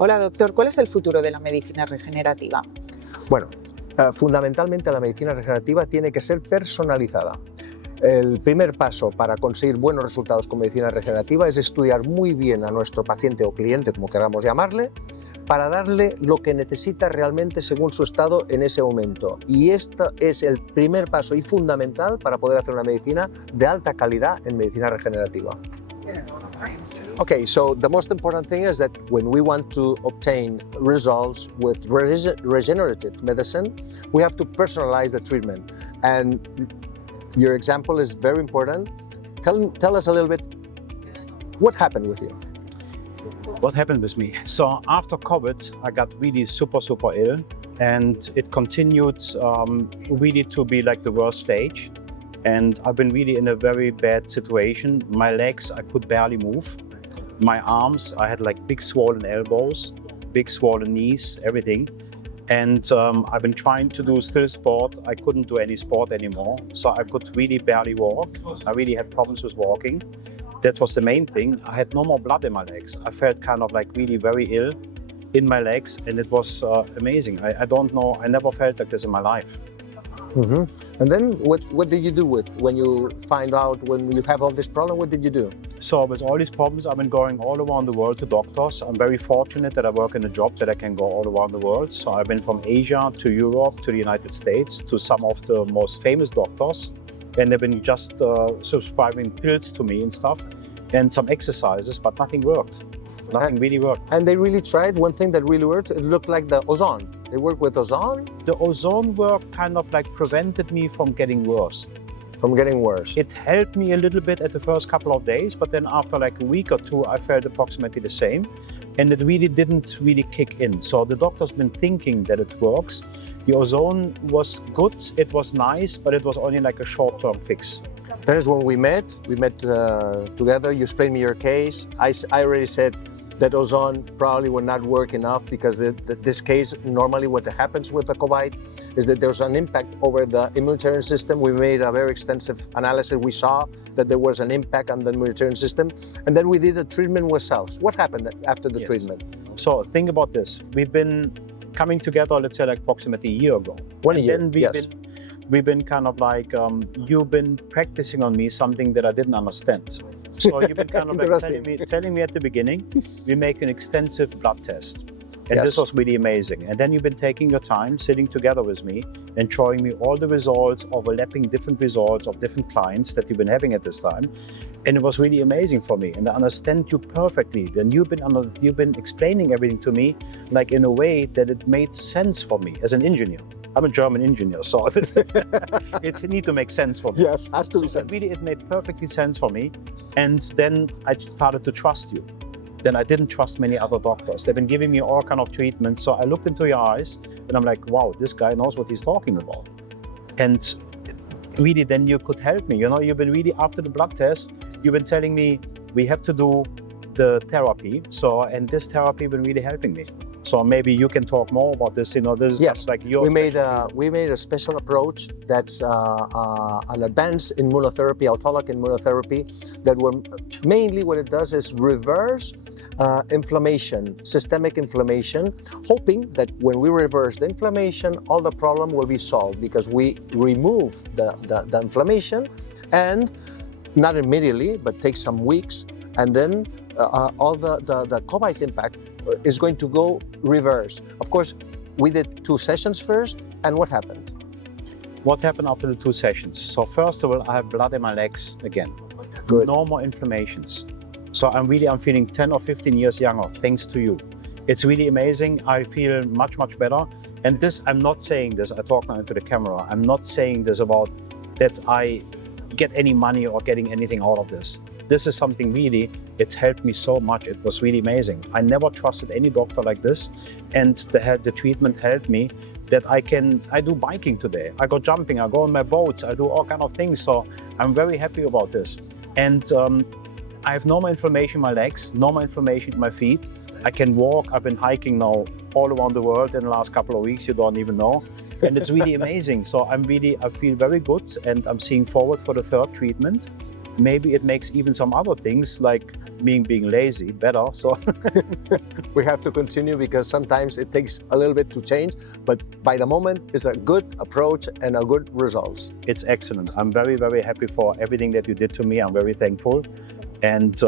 Hola doctor, ¿cuál es el futuro de la medicina regenerativa? Bueno, fundamentalmente la medicina regenerativa tiene que ser personalizada. El primer paso para conseguir buenos resultados con medicina regenerativa es estudiar muy bien a nuestro paciente o cliente, como queramos llamarle, para darle lo que necesita realmente según su estado en ese momento. Y esto es el primer paso y fundamental para poder hacer una medicina de alta calidad en medicina regenerativa. Okay, so the most important thing is that when we want to obtain results with regenerative medicine, we have to personalize the treatment. And your example is very important. Tell us a little bit what happened with you. What happened with me? So after COVID, I got really super ill, and it continued really to be like the worst stage. And I've been really in a very bad situation. My legs, I could barely move. My arms, I had like big swollen elbows, big swollen knees, everything. And I've been trying to do still sport. I couldn't do any sport anymore. So I could really barely walk. I really had problems with walking. That was the main thing. I had no more blood in my legs. I felt kind of like really very ill in my legs, and it was amazing. I don't know, I never felt like this in my life. Mm-hmm. And then what did you do when you find out when you have all this problem? What did you do? So with all these problems, I've been going all around the world to doctors. I'm very fortunate that I work in a job that I can go all around the world. So I've been from Asia to Europe to the United States to some of the most famous doctors. And they've been just subscribing pills to me and stuff and some exercises, but nothing worked. Nothing really worked. And they really tried. One thing that really worked, it looked like the ozone. They worked with ozone. The ozone work kind of like prevented me from getting worse. From getting worse. It helped me a little bit at the first couple of days, but then after like a week or two, I felt approximately the same. And it really didn't really kick in. So the doctor's been thinking that it works. The ozone was good, it was nice, but it was only like a short-term fix. That is when we met together, you explained me your case. I already said that ozone probably would not work enough because this case, normally what happens with the COVID is that there's an impact over the immunitarian system. We made a very extensive analysis. We saw that there was an impact on the immunitarian system. And then we did a treatment with cells. What happened after the treatment? So think about this. We've been coming together, let's say like approximately a year ago. We've been kind of like, you've been practicing on me something that I didn't understand. So you've been kind of like telling me at the beginning, we make an extensive blood test. And this was really amazing. And then you've been taking your time, sitting together with me and showing me all the results, overlapping different results of different clients that you've been having at this time. And it was really amazing for me. And I understand you perfectly. Then you've been explaining everything to me like in a way that it made sense for me as an engineer. I'm a German engineer, so it needs to make sense for me. Yes, has to be sense. Really, it made perfectly sense for me. And then I started to trust you. Then I didn't trust many other doctors. They've been giving me all kind of treatments. So I looked into your eyes and I'm like, wow, this guy knows what he's talking about. And really, then you could help me. You know, you've been really, after the blood test, you've been telling me we have to do the therapy. So, and this therapy has been really helping me. So maybe you can talk more about this. You know, this is like your. We made a special approach that's an advanced immunotherapy, autologous immunotherapy, that were mainly what it does is reverse inflammation, systemic inflammation, hoping that when we reverse the inflammation, all the problem will be solved because we remove the inflammation, and not immediately, but take some weeks, and then all the COVID impact is going to go reverse. Of course, we did 2 sessions first, and what happened? What happened after the 2 sessions? So first of all, I have blood in my legs again. Good. No more inflammations. So I'm feeling 10 or 15 years younger, thanks to you. It's really amazing. I feel much better. And this, I'm not saying this, I talk now into the camera, I'm not saying this about that I get any money or getting anything out of this. This is something really, it helped me so much. It was really amazing. I never trusted any doctor like this. And the treatment helped me that I do biking today. I go jumping, I go on my boats, I do all kind of things. So I'm very happy about this. And I have no more inflammation in my legs, no more inflammation in my feet. I can walk. I've been hiking now all around the world in the last couple of weeks, you don't even know. And it's really amazing. So I feel very good, and I'm seeing forward for the 3rd treatment. maybe it makes even some other things like being lazy better. So We have to continue because sometimes it takes a little bit to change, but by the moment it's a good approach and a good results. it's excellent. I'm very, very happy for everything that you did to me. I'm very thankful. And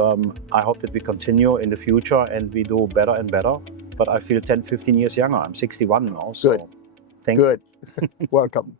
I hope that we continue in the future and we do better and better. But I feel 10, 15 years younger. I'm 61 now. So Good. thank you. Good. Welcome.